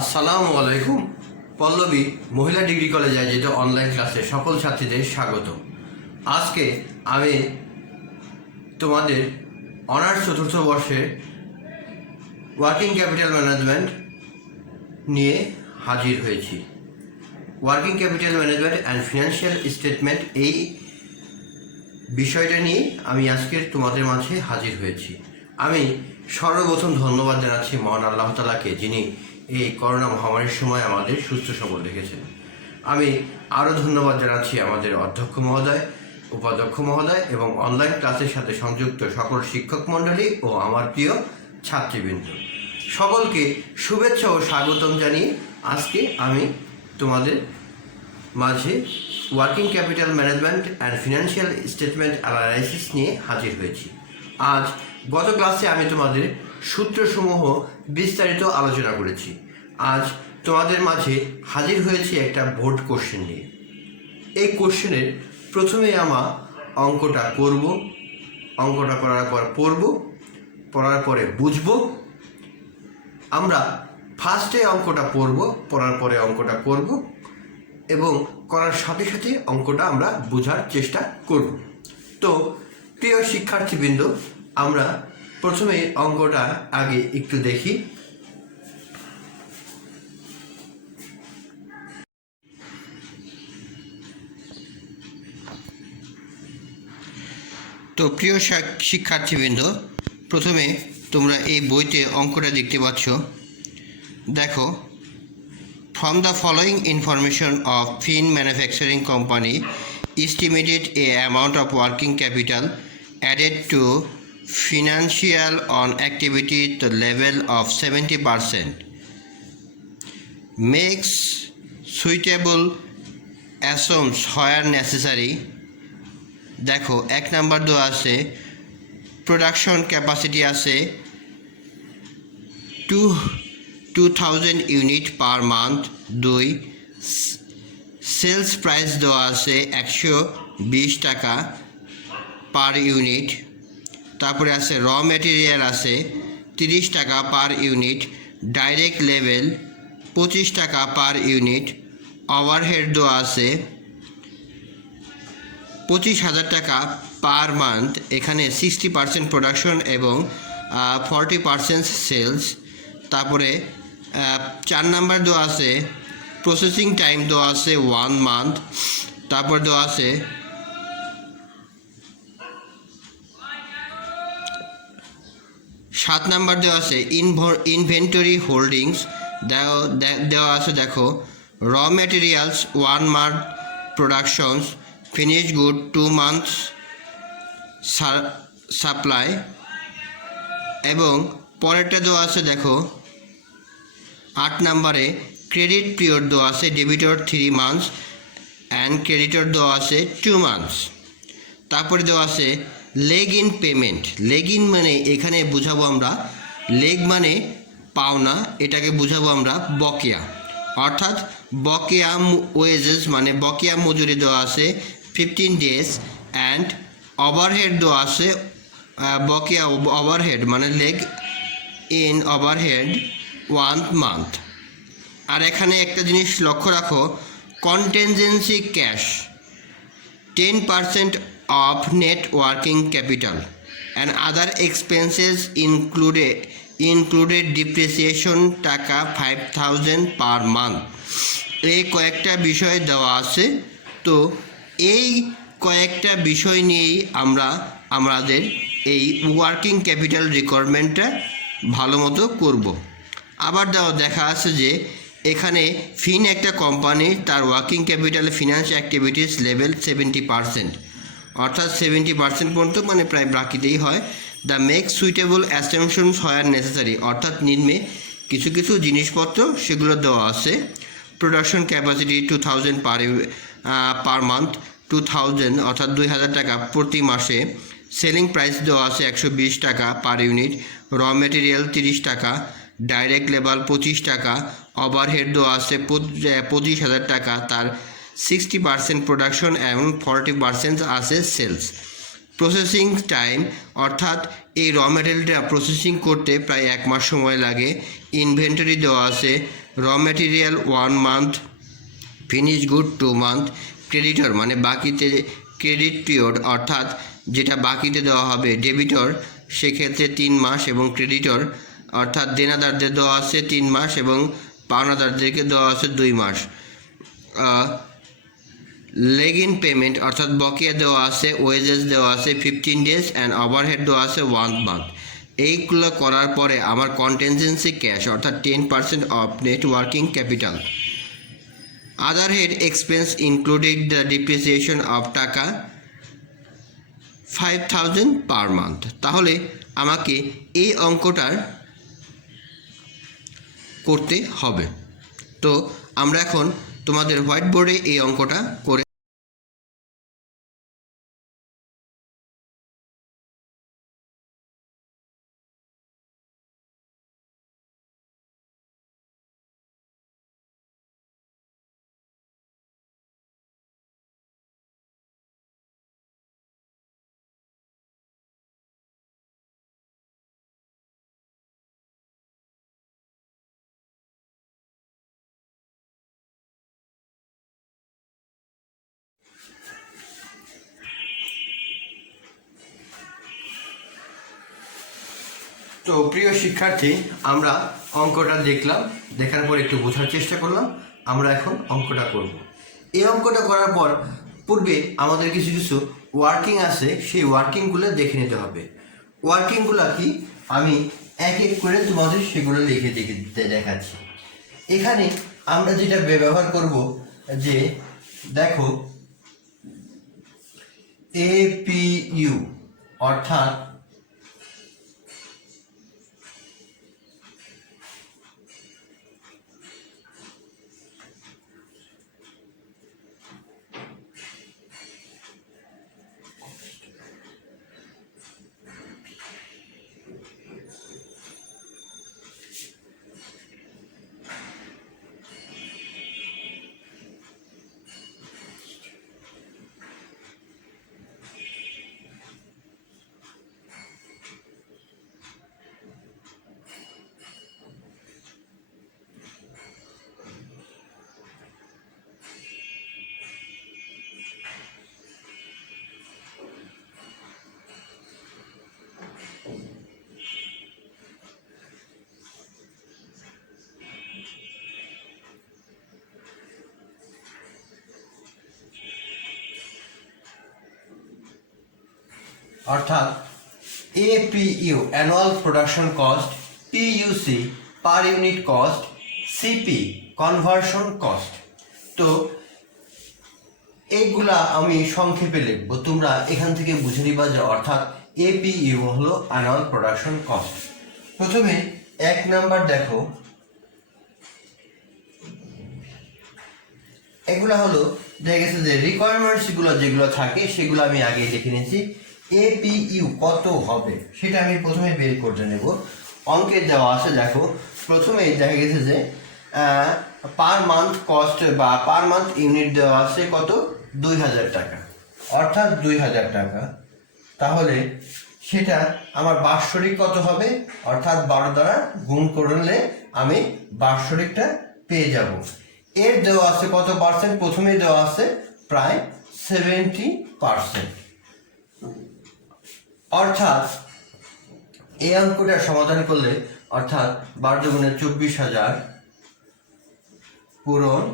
আসসালামু আলাইকুম। পল্লবী মহিলা ডিগ্রি কলেজ আয়োজিত অনলাইন ক্লাসে সকল ছাত্রীদের স্বাগত। আজকে আমি তোমাদের অনার্স চতুর্থ বর্ষের ওয়ার্কিং ক্যাপিটাল ম্যানেজমেন্ট নিয়ে হাজির হয়েছি। Working capital management and financial statement এই বিষয়টা নিয়ে আমি আজকের তোমাদের মাঝে হাজির হয়েছি। আমি সর্বপ্রথম ধন্যবাদ জানাচ্ছি মহান আল্লাহ তাআলাকে, যিনি এই করোনা মহামারীর সময় আমাদের সুস্থ সবল রেখেছেন। আমি আরও ধন্যবাদ জানাচ্ছি আমাদের অধ্যক্ষ মহোদয়, উপাধ্যক্ষ মহোদয় এবং অনলাইন ক্লাসের সাথে সংযুক্ত সকল শিক্ষক মণ্ডলী ও আমার প্রিয় ছাত্রীবৃন্দ। সকলকে শুভেচ্ছা ও স্বাগতম জানিয়ে আজকে আমি তোমাদের মাঝে working capital management and financial statement analysis নিয়ে হাজির হয়েছি। আজ গত ক্লাসে আমি তোমাদের সূত্রসমূহ বিস্তারিত আলোচনা করেছি। আজ তোমাদের মাঝে হাজির হয়েছি একটা বোর্ড কোশ্চেন নিয়ে। এই কোশ্চেনের প্রথমে আমরা অঙ্কটা করব, অঙ্কটা করার পর পড়ার পরে বুঝব। আমরা ফার্স্টে অঙ্কটা পড়ার পরে অঙ্কটা করব এবং করার সাথে সাথে অঙ্কটা আমরা বোঝার চেষ্টা করব। তো প্রিয় শিক্ষার্থীবৃন্দ, আমরা প্রথমে অঙ্কটা আগে একটু দেখি। তো প্রিয় শিক্ষার্থীবৃন্দ, প্রথমে তোমরা এই বইতে অঙ্কটা দেখতে পাচ্ছ। দেখো, from the following information of Finn Manufacturing Company estimated a amount of working capital added to financial on activity to level of 70%. Makes suitable assumptions where necessary. দেখো, এক নাম্বার দেওয়া আছে প্রোডাকশন ক্যাপাসিটি আছে 2000 unit per month. 2 sales price দেওয়া আছে 120 টাকা per unit. তারপরে আছে র মেটেরিয়াল আছে 30 টাকা পার ইউনিট। ডাইরেক্ট লেভেল 25 টাকা পার ইউনিট। ওভারহেড দেওয়া আছে 25,000 টাকা পার মান্থ। এখানে 60% প্রোডাকশন এবং 40% সেলস। তারপরে 4 নাম্বার দেওয়া আছে প্রসেসিং টাইম দেওয়া আছে 1 মান্থ। তারপর দেওয়া আছে 7 নাম্বার দেওয়া আছে ইনভেন্টরি হোল্ডিংস দেওয়া আছে। দেখো, raw materials 1 month productions, finish good 2 months supply. এবং পরেরটা দেওয়া আছে, দেখো 8 নাম্বারে ক্রেডিট পিরিয়ড দেওয়া আছে ডেবিটর 3 মান্থস অ্যান্ড ক্রেডিটর দেওয়া আছে 2 মান্থস। তারপরে দেওয়া আছে leg in payment. Leg in মানে এখানে বুঝাবো আমরা, লেগ মানে পাওনা, এটাকে বুঝাবো আমরা বকেয়া, অর্থাৎ বকেয়া ওয়েজেস মানে বকেয়া মজুরি দেওয়া আছে 15 ডেজ অ্যান্ড ওভারহেড দেওয়া আছে বকেয়া ওভারহেড মানে লেগ ইন ওভারহেড 1 মান্থ। আর এখানে একটা জিনিস লক্ষ্য রাখো, contingency cash 10% of net working capital and other expenses included depreciation টাকা 5,000 পার মান্থ। এই কয়েকটা বিষয় দেওয়া আছে। তো এই কয়েকটা বিষয় নিয়েই আমরা আমাদের এই ওয়ার্কিং ক্যাপিটাল রিকোয়ারমেন্টটা ভালো মতো করব। আবার দেখা আছে যে এখানে ফিন একটা কোম্পানি, তার working capital finance activities level 70%, অর্থাৎ 70% পর্যন্ত মানে প্রায় বাকিতেই হয়। The make suitable assumptions where necessary, অর্থাৎ নিম্নে কিছু কিছু জিনিসপত্র সেগুলো দেওয়া আছে। প্রোডাকশন ক্যাপাসিটি 2000 পার মান্থ, 2000 অর্থাৎ 2000 টাকা প্রতি মাসে। সেলিং প্রাইস দেওয়া আছে 120 টাকা পার ইউনিট। র মেটেরিয়াল 30 টাকা, ডাইরেক্ট লেবার 25 টাকা, ওভারহেড দেওয়া আছে 25,000 টাকা, তার 60% প্রোডাকশন এবং 40% আছে সেলস। প্রসেসিং টাইম, অর্থাৎ এই র মেটেরিয়ালটা প্রসেসিং করতে প্রায় 1 মাস সময় লাগে। ইনভেন্টরি দেওয়া আছে র material 1 month, finish good 2 month, creditor মানে বাকিতে ক্রেডিট পিরিয়ড অর্থাৎ যেটা বাকিতে দেওয়া হবে ডেবিটর সেক্ষেত্রে 3 মাস এবং ক্রেডিটর অর্থাৎ দেনাদারদের দেওয়া আছে 3 মাস এবং পাওনাদারদেরকে দেওয়া আছে 2 মাস। লেগ ইন পেমেন্ট অর্থাৎ বকেয়া দেওয়া আছে, ওয়েজেস দেওয়া আছে 15 ডেজ অ্যান্ড ওভারহেড দেওয়া আছে 1 মান্থ। এইগুলো করার পরে আমার কন্টিনজেন্সি ক্যাশ অর্থাৎ 10% of net working capital. Other head expense including the depreciation of টাকা 5000 পার মান্থ। তাহলে আমাকে এই অঙ্কটার করতে হবে। তো আমরা এখন তোমাদের হোয়াইট বোর্ডে এই অঙ্কটা করে তো প্রিয় শিক্ষার্থী, আমরা অঙ্কটা দেখলাম, দেখার পর একটু বোঝার চেষ্টা করলাম। আমরা এখন অঙ্কটা করব। এই অঙ্কটা করার পর পূর্বে আমাদের কিছু কিছু ওয়ার্কিং আছে, সেই ওয়ার্কিংগুলো দেখে নিতে হবে। ওয়ার্কিংগুলো কি আমি এক এক করে তোমাদের সেগুলো লিখে দেখাচ্ছি। এখানে আমরা যেটা ব্যবহার করব যে দেখো এপিইউ অর্থাৎ অর্থাৎ APU annual production cost, PUC per unit cost, CP conversion cost. তো এইগুলা আমি সংক্ষেপে লিখব, তোমরা এখান থেকে বুঝে নিবা যে অর্থাৎ এপিইউ হলো অ্যানুয়াল প্রোডাকশন কস্ট। প্রথমে 1 নাম্বার দেখো, এগুলা হলো দেখা গেছে যে রিকোয়ারমেন্টসগুলো যেগুলো থাকে সেগুলো আমি আগে দেখে নিয়েছি। এপিইউ কত হবে সেটা আমি প্রথমে বের করতে নেব। অঙ্কে দেওয়া আছে, দেখো প্রথমেই দেখা গেছে যে পার মান্থ কস্ট বা পার মান্থ ইউনিট দেওয়া আছে কত 2000 টাকা, অর্থাৎ 2000 টাকা। তাহলে সেটা আমার বাৎসরিক কত হবে, অর্থাৎ 12 দ্বারা গুণ করলে আমি বাৎসরিকটা পেয়ে যাব। এর দেওয়া আছে কত পার্সেন্ট, প্রথমেই দেওয়া আছে প্রায় 70%। অর্থাৎ এই অঙ্কটা সমাধান করলে অর্থাৎ 12 গুণে 24,000 পূরণ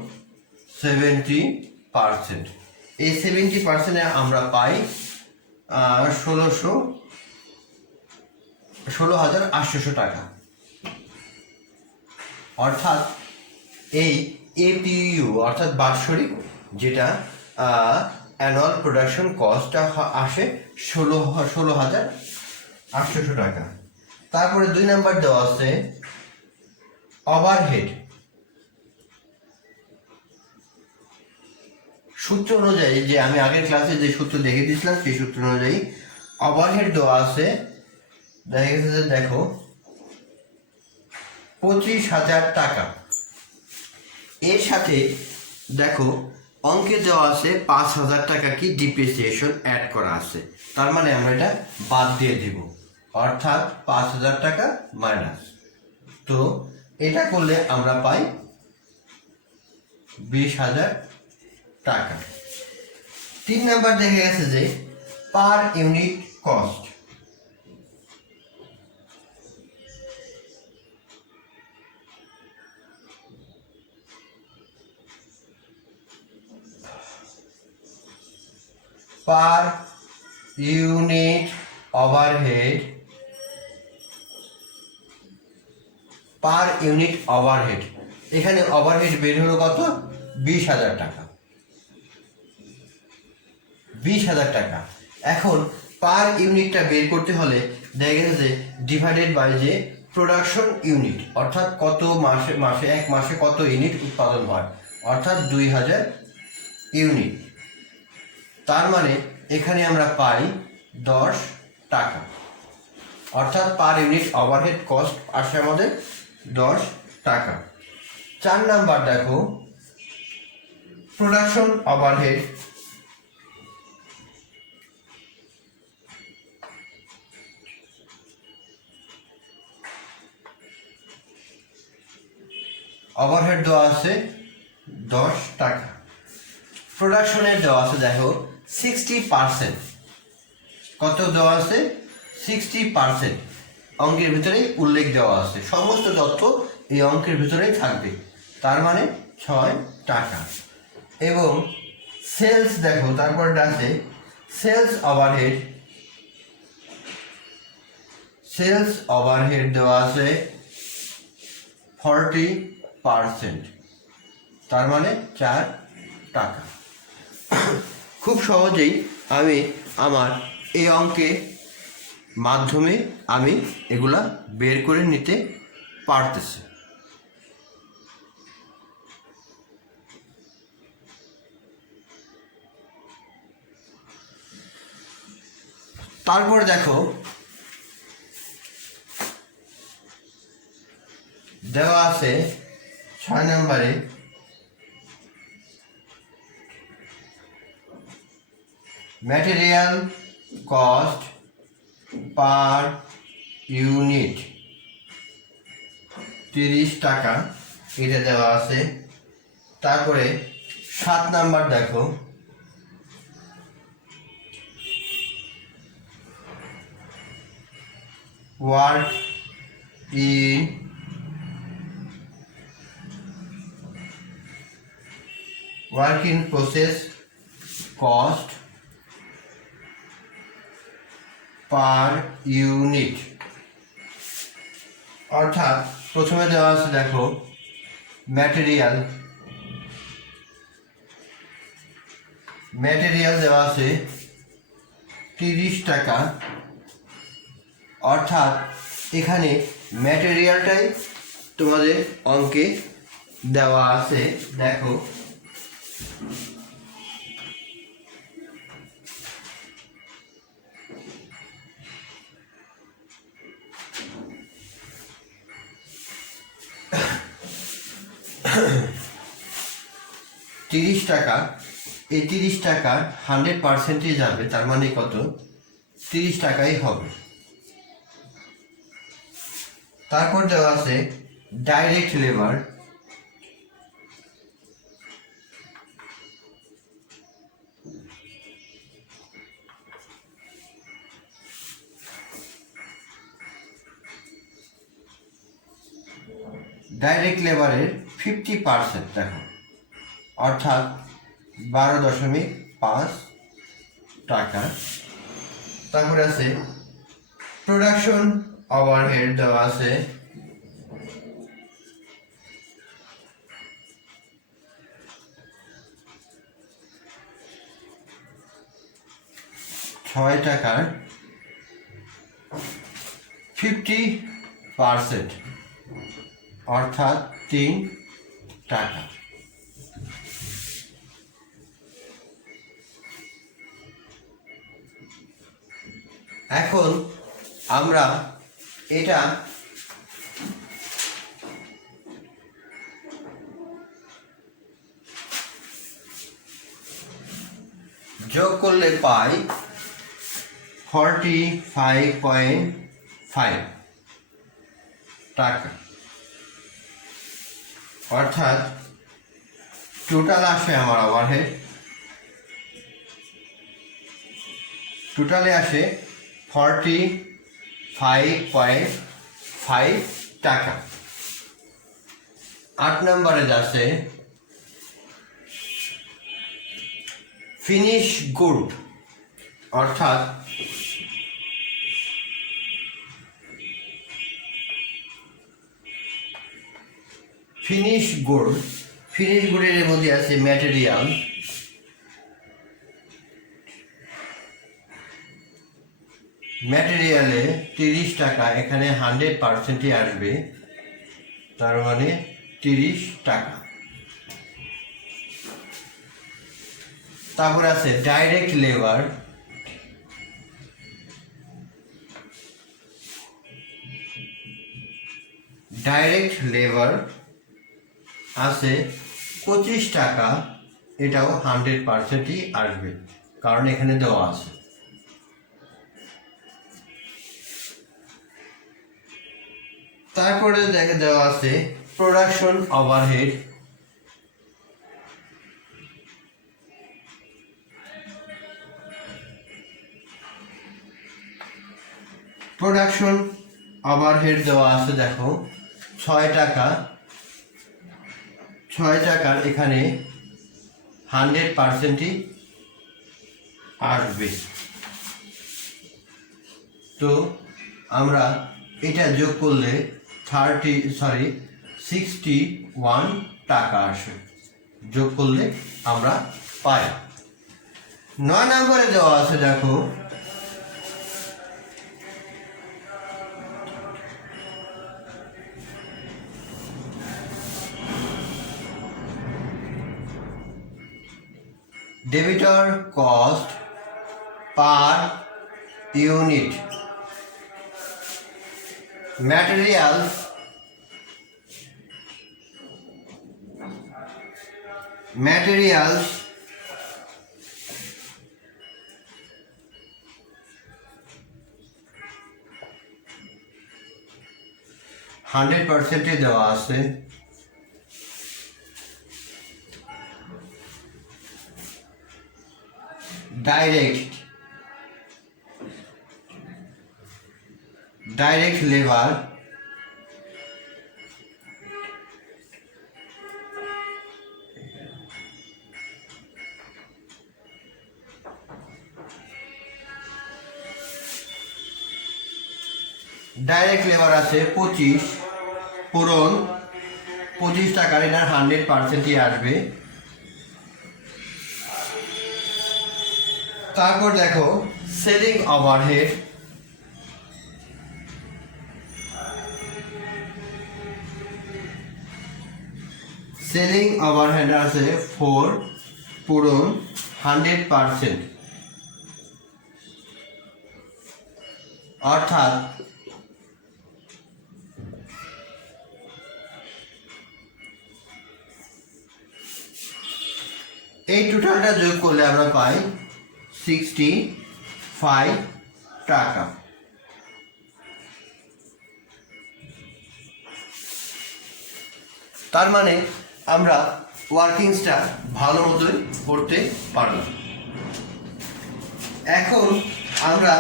70%। এই 70% আমরা পাই 16,800 টাকা। অর্থাৎ এই এপিইউ অর্থাৎ বাৎসরিক যেটা অ্যানুয়াল প্রোডাকশন কস্টটা আসে 16,800 টাকা। তারপরে 2 নাম্বার দেওয়া আছে ওভারহেড। সূত্র অনুযায়ী, যে আমি আগের ক্লাসে যে সূত্র দেখে দিয়েছিলাম সেই সূত্র অনুযায়ী ওভারহেড দেওয়া আছে, দেখা গেছে যে দেখো 25,000 টাকা। এর সাথে দেখো অঙ্কে দেওয়া আছে 5,000 টাকা কি ডিপ্রিসিয়েশন অ্যাড করা আছে, তার মানে আমরা এটা বাদ দিয়ে দিব, অর্থাৎ 5,000 টাকা মাইনাস। তো এটা করলে আমরা পাই 20,000 টাকা। 3 নাম্বার দেখা গেছে যে পার unit cost, per unit overhead, per unit overhead, এখানে ওভারহেড বের হলো কত? 20,000 টাকা। 20,000 টাকা। এখন পার ইউনিটটা বের করতে হলে দেখা গেছে যে ডিভাইডেড বাই যে প্রোডাকশন ইউনিট, অর্থাৎ কত মাসে এক মাসে কত ইউনিট উৎপাদন হয়, অর্থাৎ 2,000 ইউনিট। তার মানে এখানে আমরা পাই 10 টাকা, অর্থাৎ পার ইউনিট ওভারহেড কস্ট আসে আমাদের 10 টাকা। 4 নাম্বার দেখো প্রোডাকশন ওভারহেড, ওভারহেড দেওয়া আছে 10 টাকা। প্রোডাকশনের দেওয়া আছে দেখো 60%, কত দেওয়া আছে? 60%। অঙ্কের ভিতরেই উল্লেখ দেওয়া আছে, সমস্ত তথ্য এই অঙ্কের ভিতরেই থাকবে, তার মানে 6 টাকা। এবং সেলস দেখো তারপর আছে সেলস ওভারহেড, সেলস ওভারহেড দেওয়া আছে 40%, তার মানে 4 টাকা। খুব সহজেই আমি আমার এই অঙ্কের মাধ্যমে আমি এগুলা বের করে নিতে পারতেছি। তারপর দেখো দেওয়া আছে 6 নম্বরে ম্যাটেরিয়াল কস্ট পার ইউনিট 30 টাকা, এটা দেওয়া আছে। তারপরে 7 নাম্বার দেখো work in process cost per unit, অর্থাৎ প্রথমে দেওয়া আছে দেখো ম্যাটেরিয়াল দেওয়া আছে 30 টাকা, অর্থাৎ এখানে ম্যাটেরিয়ালটাই তোমাদের অঙ্কে দেওয়া আছে। দেখো তিরিশ টাকা, এই 30 টাকা 100% যাবে, তার মানে কত? 30 টাকাই হবে। তারপর দেওয়া আছে ডাইরেক্ট লেবার, ডাইরেক্ট লেবারের 50% দেখো, অর্থাৎ 12.5 টাকা। তারপরে আছে প্রোডাকশন ওভারহেড দেওয়া আছে 6 টাকার 50%, অর্থাৎ 3 টাকা। এখন আমরা এটা যোগ করলে পাই 45.5 টাকা, অর্থাৎ টোটাল আসে আমার ওভারহেড, টোটালে আসে 45.5 টাকা। 8 নম্বরে যাচ্ছে ফিনিশ গুড, অর্থাৎ ফিনিশ গুডের মধ্যে আছে ম্যাটেরিয়াল, ম্যাটেরিয়ালে 30 টাকা, এখানে 100%ই আসবে, তার মানে 30 টাকা। তারপর আছে ডাইরেক্ট লেবার, আছে 25 টাকা, এটাও 100%ই আসবে, কারণ এখানে দেওয়া আছে। তারপরে দেওয়া আছে প্রোডাকশন ওভারহেড, দেওয়া আছে, দেখো 6 টাকা, 6 টাকার এখানে 100%ই আসবে। তো আমরা এটা যোগ করলে 61 টাকা আসে, যোগ করলে আমরা পাই। 9 নম্বরে দেওয়া আছে, দেখো ডেবিটর কস্ট পার ইউনিট, ম্যাটেরিয়ালস 100%ই দেওয়া আছে। ডাইরেক্ট লেবার, আছে 25, পূরণ 25 টাকার, এটার 100%ই আসবে। তারপর দেখো সেলিং ওভারহেড, আছে 4, পূরণ 100%, অর্থাৎ এই টোটালটা যোগ করলে আমরা পাই 65 টাকা। তার মানে আমরা ওয়ার্কিংসটা ভালো মতোই করতে পারলাম। এখন আমরা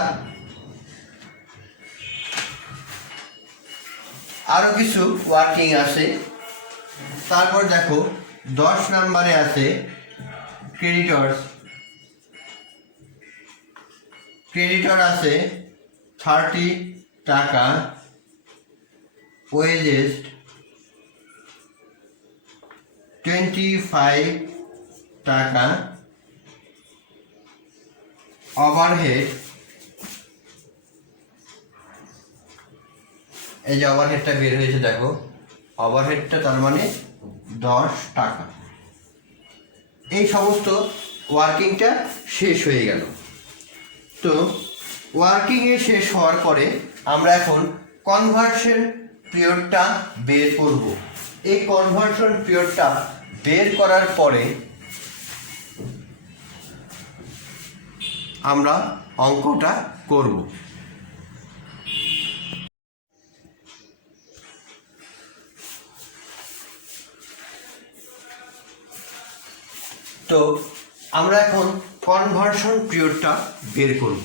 আরো কিছু ওয়ার্কিং আছে। তারপর দেখো 10 নম্বরে আছে ক্রেডিটর আছে 30 টাকা, ওয়েজেস 25 টাকা, ওভারহেড, এই যে ওভারহেডটা বের হয়েছে, দেখো ওভারহেডটা তার মানে 10 টাকা। এই সমস্ত ওয়ার্কিংটা শেষ হয়ে গেল। তো ওয়ার্কিংয়ে শেষ হওয়ার পরে আমরা এখন কনভার্সন পিরিয়ডটা বের করব। এই কনভার্সন পিরিয়ডটা বের করার পরে আমরা অঙ্কটা করব। তো আমরা এখন কনভার্সন পিরিয়ডটা বের করব।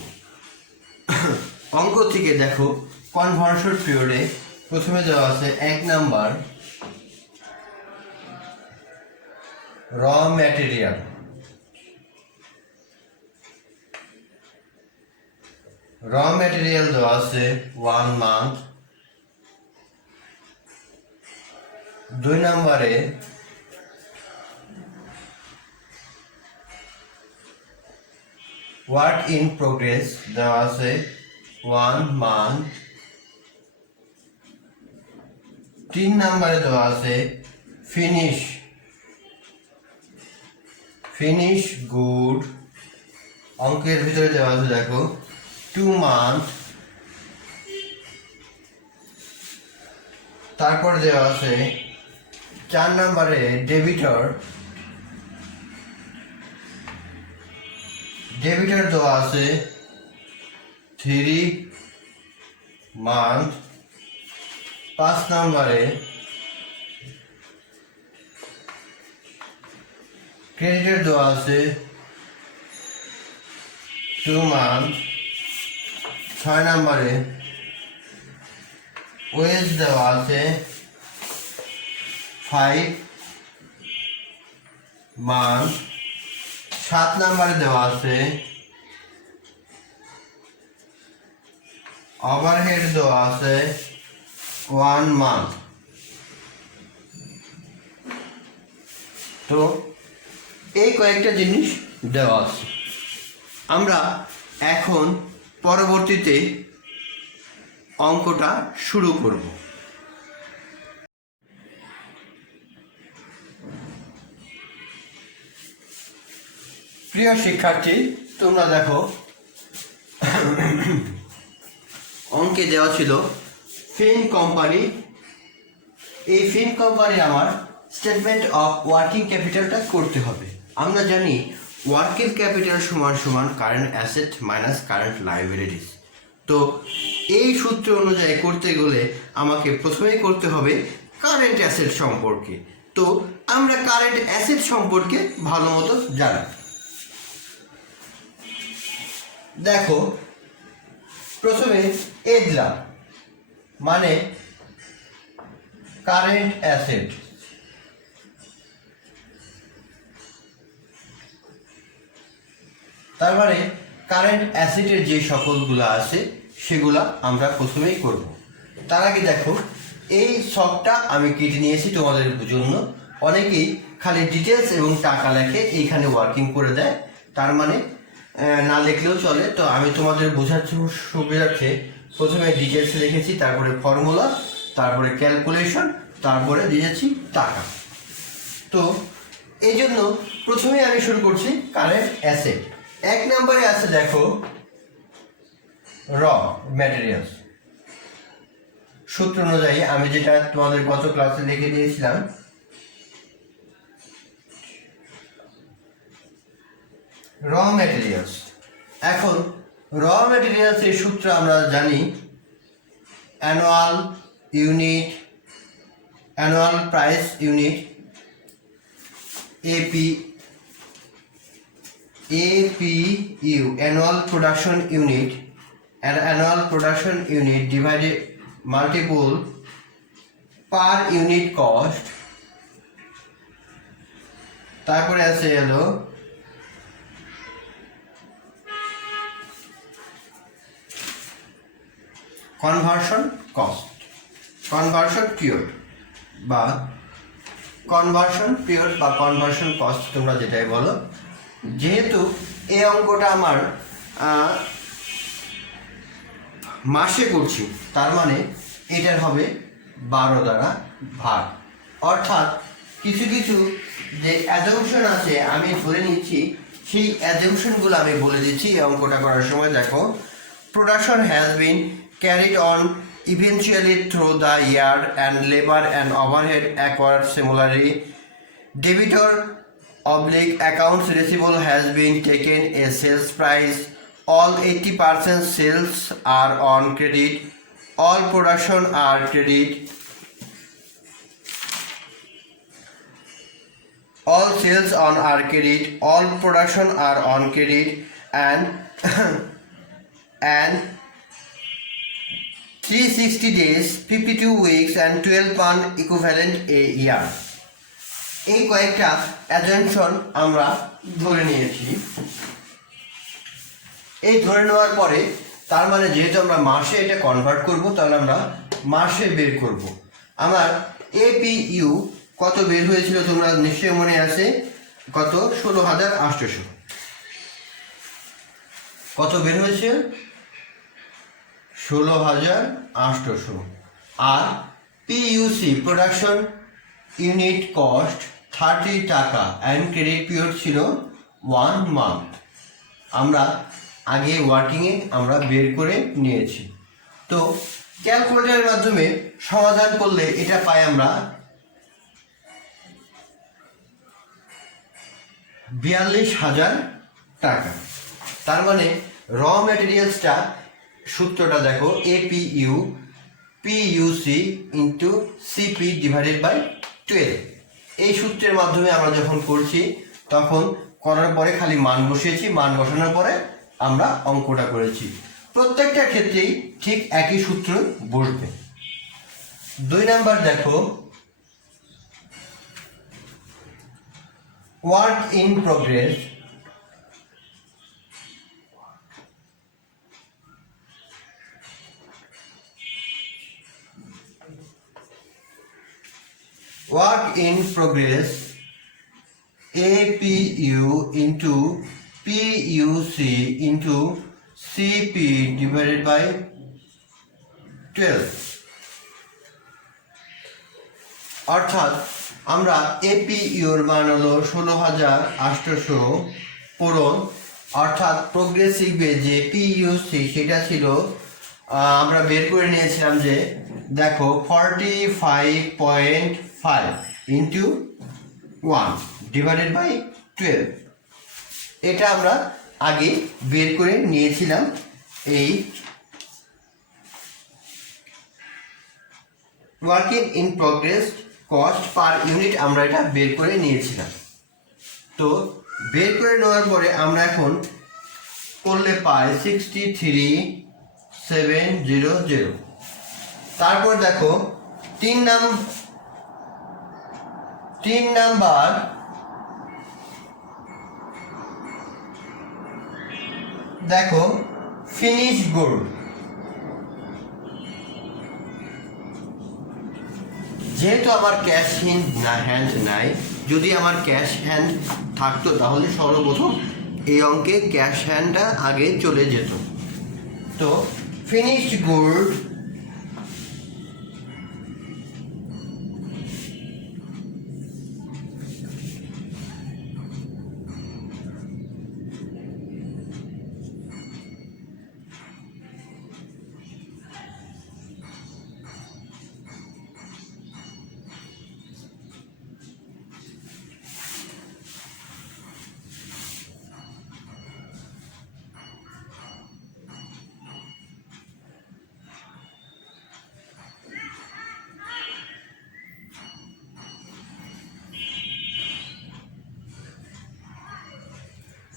অঙ্ক থেকে দেখো, কনভার্সন পিরিয়ডে প্রথমে দেওয়া আছে 1 নাম্বার র ম্যাটেরিয়াল। র ম্যাটেরিয়াল দেওয়া আছে 1 মান্থ। 2 নম্বরে ওয়ার্ক ইন প্রোগ্রেস দেওয়া আছে 1 মান্থ। 3 নম্বরে দেওয়া আছে ফিনিশ গুড। অঙ্কের ভিতরে দেওয়া আছে দেখো 2 মান্থ। তারপর দেওয়া আছে 4 নম্বরে ডেবিটর দেওয়া আছে 3 মান্থ। 5 নম্বরে ক্রেডিটর দেওয়া আছে 2 মান্থ। 6 নম্বরে ওয়েজ দেওয়া আছে 5 মান্থ। 7 নম্বরে দেওয়া আছে ওভারহেড দেওয়া আছে 1 মান্থ। তো এই কয়েকটা জিনিস দেওয়া আছে। আমরা এখন পরবর্তীতে অঙ্কটা শুরু করব। প্রিয় শিক্ষার্থী, তোমরা দেখো, অঙ্কে দেওয়া ছিল ফিন কোম্পানি। এই ফিন কোম্পানি আমার স্টেটমেন্ট অফ ওয়ার্কিং ক্যাপিটালটা করতে হবে। আমরা জানি ওয়ার্কিং ক্যাপিটাল সমান সমান current asset minus current liabilities. তো এই সূত্র অনুযায়ী করতে গেলে আমাকে প্রথমেই করতে হবে কারেন্ট অ্যাসেট সম্পর্কে। তো আমরা কারেন্ট অ্যাসেট সম্পর্কে ভালো মতো জানি। দেখো, প্রথমে এজরা মানে কারেন্ট অ্যাসেট। তার মানে কারেন্ট অ্যাসেটের যে সকলগুলো আছে সেগুলা আমরা প্রথমেই করব। তার আগে দেখো, এই ছকটা আমি কেটে নিয়েছি তোমাদের জন্য। অনেকেই খালি ডিটেলস এবং টাকা লেখে, এইখানে ওয়ার্কিং করে দেয়। তার মানে না লিখলেও চলে। তো আমি তোমাদের বোঝার সুবিধার্থে প্রথমে ডিটেলস লিখেছি, তারপরে ফর্মুলা, তারপরে ক্যালকুলেশন, তারপরে দিয়েছি টাকা। তো এই জন্য প্রথমে আমি শুরু করছি কারেন্ট অ্যাসেট। 1 নম্বরে আছে দেখো র ম্যাটেরিয়ালস। সূত্র অনুযায়ী আমি যেটা তোমাদের গত ক্লাসে লিখে দিয়েছিলাম, র ম্যাটেরিয়ালস। এখন র ম্যাটেরিয়ালস এর সূত্র আমরা জানি annual price unit, APU, annual production unit, and annual production unit divided multiple per unit cost। তারপরে আছে হলো কনভার্সন কস্ট, কনভার্সন পিরিয়ড বা কনভার্সন কস্ট, তোমরা যেটাই বলো। যেহেতু এই অঙ্কটা আমার মাসে করছি, তার মানে এটার হবে 12 দ্বারা ভাগ। অর্থাৎ কিছু কিছু যে অ্যাজাম্পশন আছে আমি ধরে নিচ্ছি, সেই অ্যাজাম্পশনগুলো আমি বলে দিচ্ছি এই অঙ্কটা করার সময়। দেখো, production has been carried on eventually through the year and labor and overhead acquired similarly. Debitor / accounts receivable has been taken a sales price. All 80% sales are on credit. All production are credit. all sales on are credit, all production are on credit, and and 360 days, 52 weeks and 12 month equivalent a year. এই কয়েকটা assumption আমরা ধরে নিয়েছি। এই ধরে নেওয়ার পরে তার মানে যেহেতু আমরা মাসে এটা কনভার্ট করব, তাহলে আমরা মাসে বের করব। আমার এপিইউ কত বের হয়েছিল তোমরা নিশ্চয়ই মনে আছে, কত? 16,800। কত বের হয়েছে? 16,800। আর পিইউসি প্রোডাকশন ইউনিট কস্ট 30 টাকা অ্যান্ড ক্রেডিট পিরিয়ড ছিল 1 মান্থ। আমরা আগে ওয়ার্কিংয়ে আমরা বের করে নিয়েছি। তো ক্যালকুলেটরের মাধ্যমে সমাধান করলে এটা পাই আমরা 42,000 টাকা। তার মানে র ম্যাটেরিয়ালসটা সূত্রটা দেখো, APU PUC into CP divided by 12। এই সূত্রের মাধ্যমে আমরা যখন করছি তখন করার পরে খালি মান বসিয়েছি, মান বসানোর পরে আমরা অঙ্কটা করেছি। প্রত্যেকটা ক্ষেত্রেই ঠিক একই সূত্র বসবে। 2 নাম্বার দেখো, work in progress. Work in progress APU into PUC into CP divided by 12। অর্থাৎ আমরা এপিইউর মান হলো 16,800 পূরণ, অর্থাৎ প্রোগ্রেসিভে যে পিইউসি সেটা ছিল আমরা বের করে নিয়েছিলাম যে দেখো 45.5 ইন্টু 1 ডিভাইডেড বাই 12। এটা আমরা আগে বের করে নিয়েছিলাম। এই working in progress cost per unit আমরা এটা বের করে নিয়েছিলাম। তো বের করে নেওয়ার পরে আমরা এখন করলে পাই 63,700। তারপর দেখো 3 নাম্বার দেখো ফিনিশ গুড। যেহেতু আমার ক্যাশ হ্যান্ড নাই, যদি আমার ক্যাশ হ্যান্ড থাকতো তাহলে সর্বপ্রথম এই অঙ্কে ক্যাশ হ্যান্ডটা আগে চলে যেত। তো ফিনিশড গুড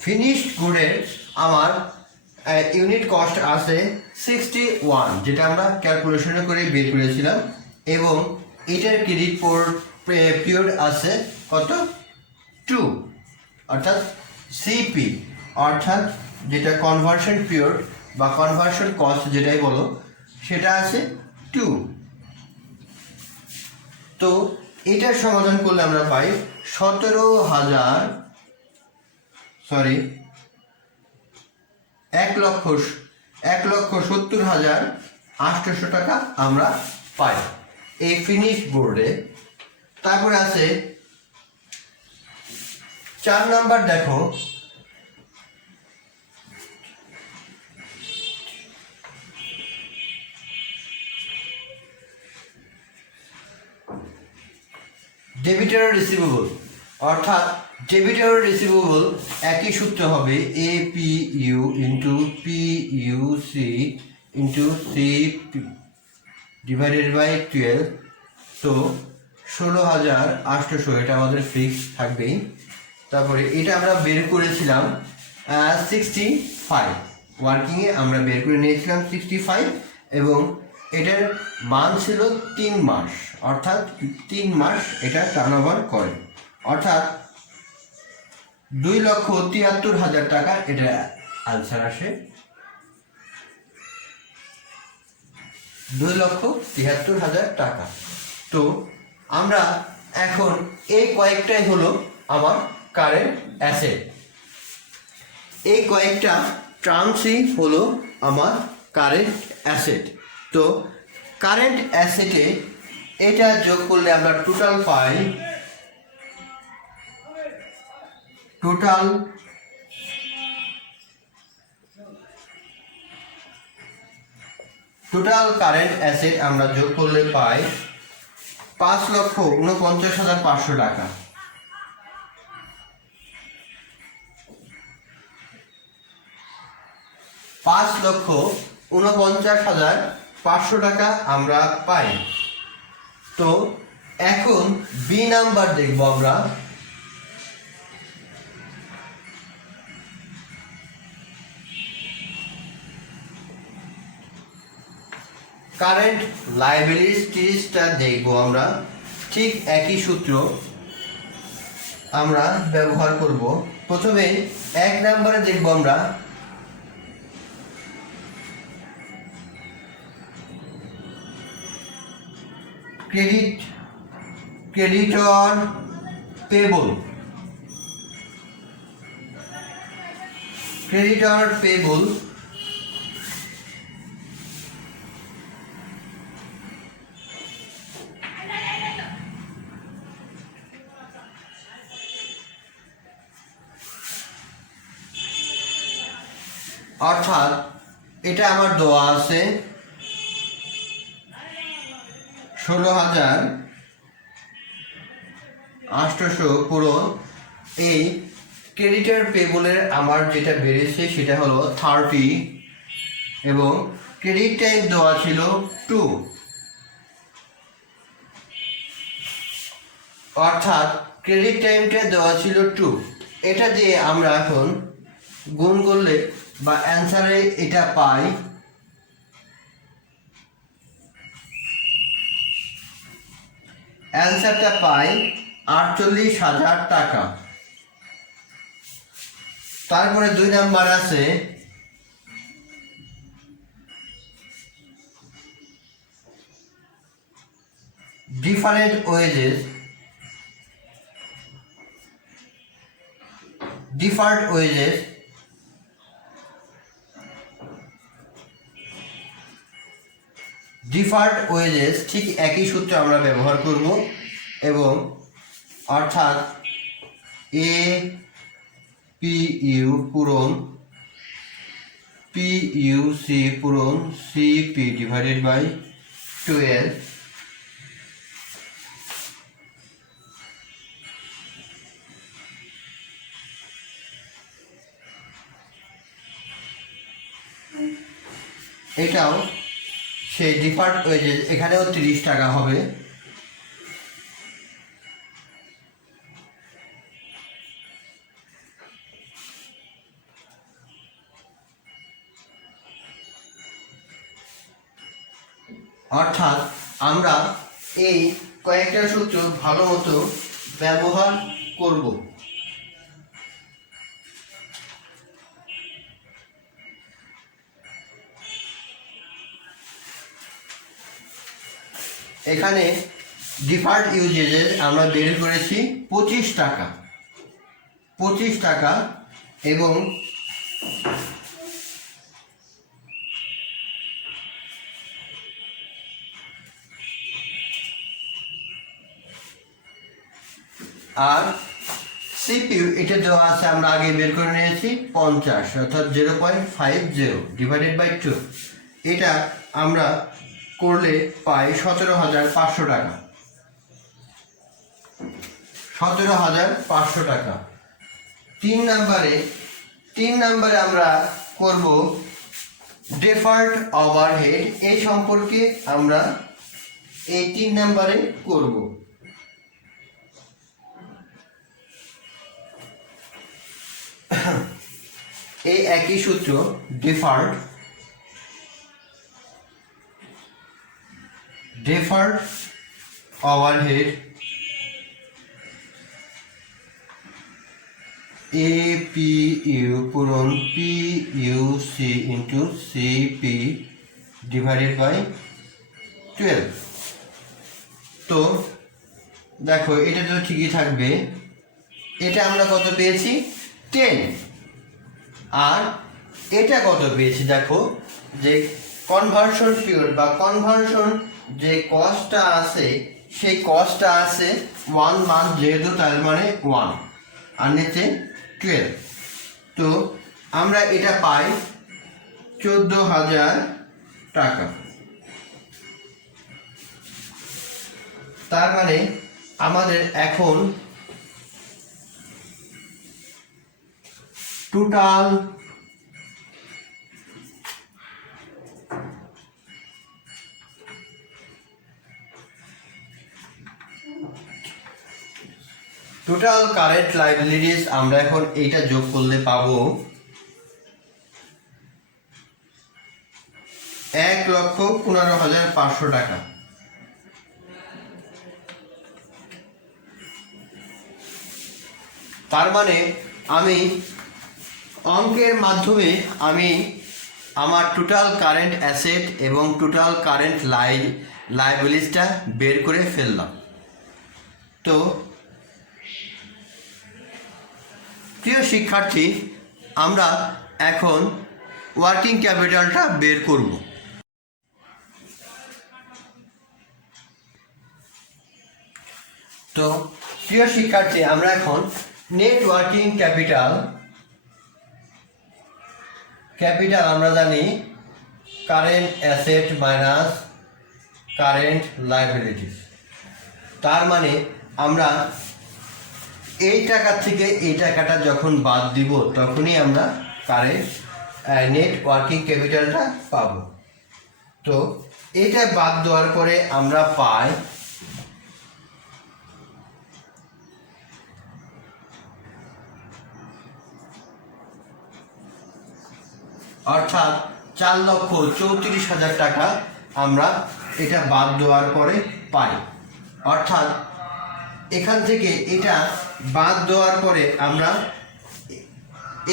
ফিনিশড গুডের আমার ইউনিট কস্ট আছে 61, যেটা আমরা ক্যালকুলেশনে করে বের করেছিলাম, এবং এটার ক্রেডিট পিরিয়ড আছে কত? 2, অর্থাৎ সিপি, অর্থাৎ যেটা কনভার্সন পিরিয়ড বা কনভার্সন কস্ট যেটাই বলো সেটা আছে 2। তো এটার সমাধান করলে আমরা পাই 1,70,800 টাকা আমরা পাই এই ফিনিশ বোর্ডে। তারপরে আছে 4 নাম্বার দেখো, ডেবিটর রিসিভেবল, অর্থাৎ ডেবিটর রিসিভেবল একই সূত্র হবে APU into PUC into CP divided by 12। তো 16,800, এটা আমাদের ফিক্স থাকবেই। তারপরে এটা আমরা বের করেছিলাম 65, ওয়ার্কিংয়ে আমরা বের করে নিয়েছিলাম 65, এবং এটার মান ছিল 3 মাস, অর্থাৎ 3 মাস এটা টার্নওভার করে, অর্থাৎ 2,73,000 টাকা এটা আনসার আসে। 2,73,000 টাকা। তো আমরা এখন এই কয়েকটাই হলো আমার কারেন্ট অ্যাসেট, এই কয়েকটা টার্মসই হলো আমার কারেন্ট অ্যাসেট। তো কারেন্ট অ্যাসেটে এটা যোগ করলে আমরা টোটাল পাই, টোটাল কারেন্ট অ্যাসেট আমরা যোগ করলে পাই 5,49,500 টাকা। 5,49,500 টাকা আমরা পাই। তো এখন বি নাম্বার দেখব আমরা। কারেন্ট লায়াবিলিটিসটা দেখব আমরা, ঠিক একই সূত্র আমরা ব্যবহার করব। প্রথমে 1 নম্বরে দেখব আমরা ক্রেডিটর পেবল। অর্থাৎ এটা আমার দেওয়া আছে 16,800 পুরো। এই ক্রেডিটর পেবলের আমার যেটা বেড়েছে সেটা হলো 30, এবং ক্রেডিট টাইম দেওয়া ছিল 2, অর্থাৎ ক্রেডিট টাইমটা দেওয়া ছিল 2। এটা দিয়ে আমরা এখন গুণ করলে বা অ্যান্সারে এটা পাই অ্যান্সারটা পাই 48,000 টাকা। তারপরে 2 নাম্বার আছে different wages, deferred wages. Deferred wages ঠিক একই সূত্র আমরা ব্যবহার করব, এবং অর্থাৎ এ পি ইউ পূরণ পি ইউ সি পূরণ সি পি ডিভাইডেড বাই 12, এটাও সেই ডিফার্ড ওয়েজেস, এখানেও 30 টাকা হবে। অর্থাৎ আমরা এই কয়েকটা সূত্র ভালো মতো ব্যবহার করব। এখানে ডিফার্ড ইউজেজেস আমরা বের করেছি 25 টাকা, এবং আর সিপিইউ এটা দেওয়া আছে, আমরা আগে বের করে নিয়েছি 50, অর্থাৎ 0.50 ডিভাইডেড বাই 2। এটা আমরা করলে পাই 17,500 টাকা। 17,500 টাকা। 3 নাম্বারে আমরা করব ডেফার্ড ওভারহেড। এই সম্পর্কে আমরা এই 3 নাম্বারে করব। এই একই সূত্র deferred overhead APU পূরণ PUC into CP divided by 12। তো দেখো এটা তো ঠিকই থাকবে, এটা আমরা কত পেয়েছি 10, আর এটা কত পেয়েছি দেখো যে কনভার্সন পিরিয়ড বা কনভার্সন যে কস্টটা আছে সেই কস্টটা আছে 1 মান্থ যেহেতু, তার মানে 1 আর নিচে 12। তো আমরা এটা পাই 14,000 টাকা। তার মানে আমাদের এখন টোটাল কারেন্ট লাইবিলিটিস আমরা এখন এইটা যোগ করলে পাবো 1,15,500 টাকা। তার মানে আমি অঙ্কের মাধ্যমে আমি আমার টোটাল কারেন্ট অ্যাসেট এবং টোটাল কারেন্ট লাইবিলিটিসটা বের করে ফেললাম। তো প্রিয় শিক্ষার্থী, আমরা এখন ওয়ার্কিং ক্যাপিটালটা বের করব। তো প্রিয় শিক্ষার্থী, আমরা এখন নেট ওয়ার্কিং ক্যাপিটাল আমরা জানি current asset minus current liabilities. তার মানে আমরা এই টাকা থেকে এই টাকাটা যখন বাদ দিব তখনই আমরা কারেন্ট নেট ওয়ার্কিং ক্যাপিটালটা পাব। তো এটা বাদ দেওয়ার পরে আমরা পাই অর্থাৎ 4,34,000 টাকা আমরা এটা বাদ দেওয়ার পরে পাই। অর্থাৎ এখান থেকে এটা বাদ দেওয়ার পরে আমরা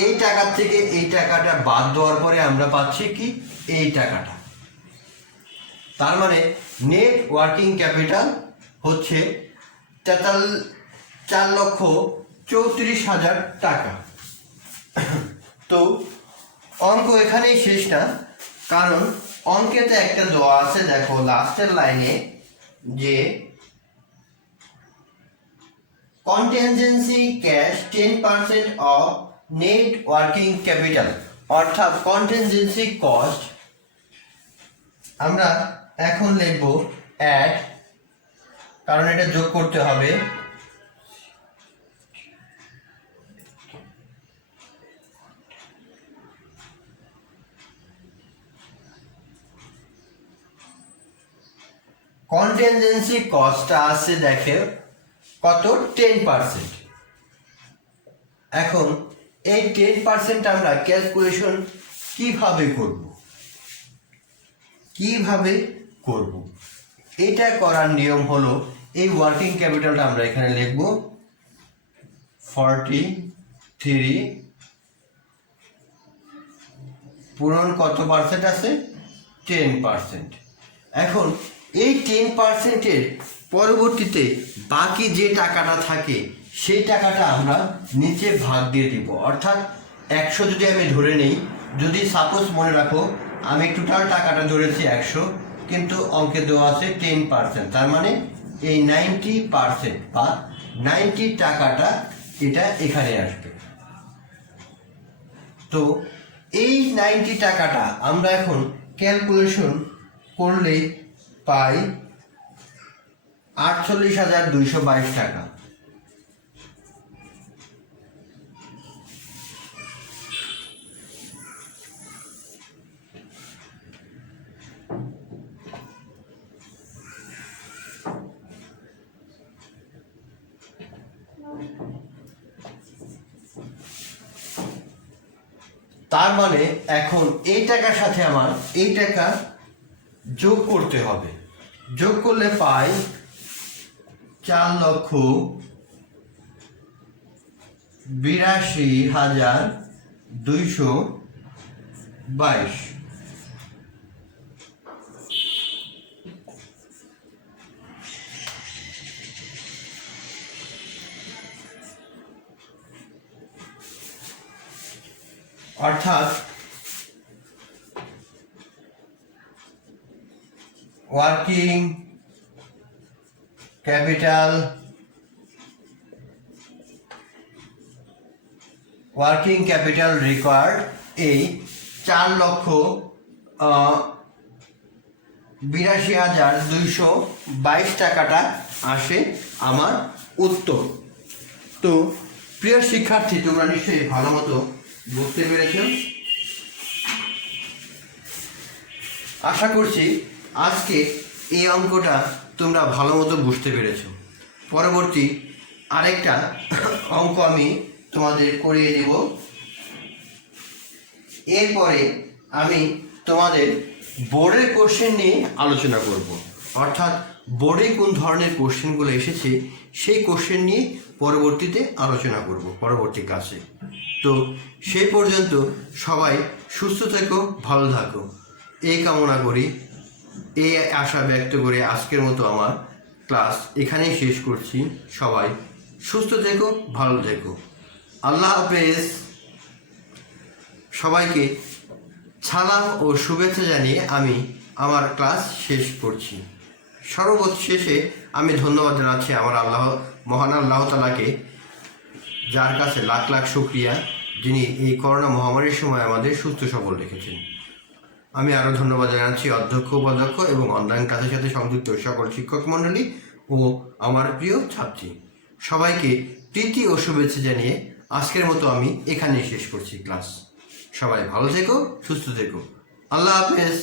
এই টাকার থেকে এই টাকাটা বাদ দেওয়ার পরে আমরা পাচ্ছি কি এই টাকাটা। তার মানে নেট ওয়ার্কিং ক্যাপিটাল হচ্ছে 4,34,000 টাকা। তো অঙ্ক এখানেই শেষ না, কারণ অঙ্কেতে একটা দেওয়া আছে, দেখো লাস্টের লাইনে যে contingency cash 10% of net working capital, অর্থাৎ কন্টিনজেন্সি কস্ট আমরা এখন লিখব অ্যাড, কারণ এটা যোগ করতে হবে। কন্টিনজেন্সি কস্টটা আছে দেখে কত 10%। এখন এই 10% আমরা ক্যালকুলেশন কিভাবে করব? এটা করার নিয়ম হলো এই ওয়ার্কিং ক্যাপিটালটা আমরা এখানে লিখব 43 পূরণ কত পার্সেন্ট আছে 10%। এখন এই 10%-এর পরবর্তীতে বাকি যে টাকাটা থাকে সেই টাকাটা আমরা নিচে ভাগ দিয়ে দিব। অর্থাৎ 100 যদি আমি ধরে নেই, যদি সাপোজ মনে রাখো আমি টোটাল টাকাটা ধরেছি 100, কিন্তু অঙ্কে দেওয়া আছে 10%, তার মানে এই 90% বা 90 টাকাটা এটা এখানে আসবে। তো এই 90 টাকাটা আমরা এখন ক্যালকুলেশন করলে পাই 48,222 টাকা। তার মানে এখন এই টাকার সাথে আমার এই টাকা যোগ করতে হবে। যোগ করলে পাই 4,82,222। অর্থাৎ ওয়ার্কিং ক্যাপিটাল রিকোয়ার্ড এই 4,82,222 টাকাটা আসে আমার উত্তর। তো প্রিয় শিক্ষার্থী, তোমরা নিশ্চয়ই ভালো মতো বুঝতে পেরেছ। আশা করছি আজকে এই অঙ্কটা তোমরা ভালো মতো বুঝতে পেরেছ। পরবর্তী আরেকটা অঙ্ক আমি তোমাদের করিয়ে দেব। এরপরে আমি তোমাদের বোর্ডের কোশ্চেন নিয়ে আলোচনা করব, অর্থাৎ বোর্ডে কোন ধরনের কোশ্চেনগুলো এসেছে সেই কোশ্চেন নিয়ে পরবর্তীতে আলোচনা করব পরবর্তী ক্লাসে। তো সেই পর্যন্ত সবাই সুস্থ থেকো, ভালো থাকো এই কামনা করি, এই আশা ব্যক্ত করে আজকের মতো আমার ক্লাস এখানেই শেষ করছি। সবাই সুস্থ থেকো, ভালো থেকো। আল্লাহ হাফেজ। সবাইকে সালাম ও শুভেচ্ছা জানিয়ে আমি আমার ক্লাস শেষ করছি। সর্বশেষে আমি ধন্যবাদ জানাচ্ছি আমার মহান আল্লাহ তাআলাকে, যার কাছে লাখ লাখ শুকরিয়া, যিনি এই করোনা মহামারীর সময় আমাদের সুস্থ সবল রেখেছেন। আমি আরও ধন্যবাদ জানাচ্ছি অধ্যক্ষ, উপাধ্যক্ষ এবং অনলাইন ক্লাসের সাথে সংযুক্ত সকল শিক্ষক মণ্ডলী ও আমার প্রিয় ছাত্রী। সবাইকে প্রীতি ও শুভেচ্ছা জানিয়ে আজকের মতো আমি এখানেই শেষ করছি ক্লাস। সবাই ভালো থেকো, সুস্থ থেকো। আল্লাহ হাফেজ।